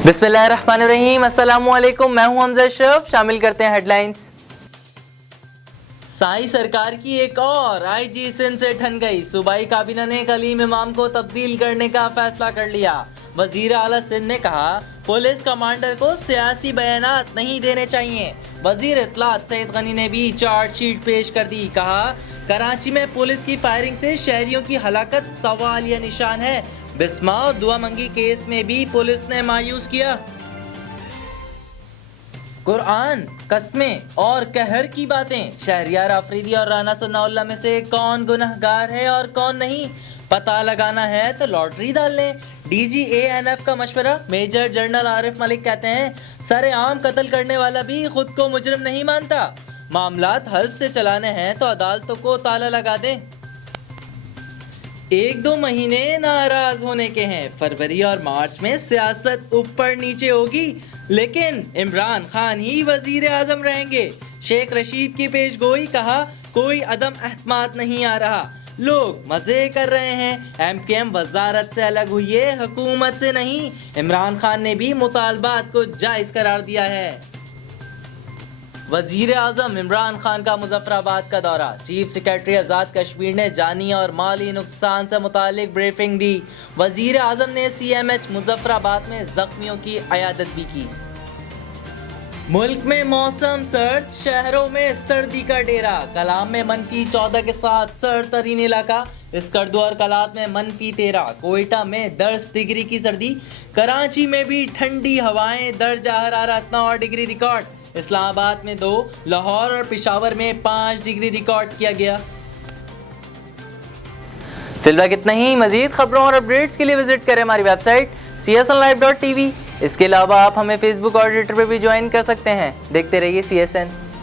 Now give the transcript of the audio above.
बिस्मिल्लाहिर्रहमानिर्रहीम, अस्सलाम वालेकुम। मैं हूं हमजा अशरफ। शामिल करते हैं हेडलाइंस। साई सरकार की एक और आईजी सिंध से ठन गई। सूबाई काबीना ने कलीम इमाम को तब्दील करने का फैसला कर लिया। वजीर आला सिंध ने कहा, पुलिस कमांडर को सियासी बयानात नहीं देने चाहिए। वजीर इत्तलात सईद गनी ने भी चार्जशीट पेश कर दी। कहा, कराची में पुलिस की फायरिंग से शहरियों की हलाकत सवालिया निशान है। बिस्मा और दुआ मंगी केस में भी पुलिस ने मायूस किया। कुरान, कस्में और कहर की बातें। शहरियार आफरीदी और राना सनाउल्लाह में से कौन गुनहगार है और कौन नहीं, पता लगाना है तो लॉटरी डाल लें। DGANF का मशवरा। मेजर जनरल आरिफ मलिक कहते हैं, सरेआम कत्ल करने वाला भी खुद को मुजरिम नहीं मानता। मामलात हल्फ से चलाने हैं तो अदालतों को ताला लगा दें। 1-2 महीने नाराज होने के हैं। फरवरी और मार्च में सियासत ऊपर नीचे होगी, लेकिन इमरान खान ही वजीर आजम रहेंगे। शेख रशीद की पेशगोई। कहा, कोई अदम एहतमाद नहीं आ रहा, लोग मजे कर रहे हैं। MKM वजारत से अलग हुई है, हुकूमत से नहीं। इमरान खान ने भी मुतालबात को जायज करार दिया है। वजीर आजम इमरान खान का मुजफ्फराबाद का दौरा। चीफ सेक्रेटरी आज़ाद कश्मीर ने जानी और माली नुकसान से मुतालिक ब्रीफिंग दी। वजीर आजम ने CMH मुजफ्फराबाद में जख्मियों की अयादत भी की। मुल्क में मौसम सर्द, शहरों में सर्दी का डेरा। कलाम में -14 के साथ सर्द तरीन इलाका। स्कर्दू और कलात में -13। कोयटा में 10 डिग्री की सर्दी। कराची में भी ठंडी हवाएं। दर्जा हरारत 9 डिग्री रिकॉर्ड। इस्लामाबाद में 2, लाहौर और पेशावर में 5 डिग्री रिकॉर्ड किया गया। फिलहाल इतना ही। मजीद खबरों और अपडेट्स के लिए विजिट करें हमारी वेबसाइट csnlive.tv। इसके अलावा आप हमें फेसबुक और ट्विटर पर भी ज्वाइन कर सकते हैं। देखते रहिए CSN।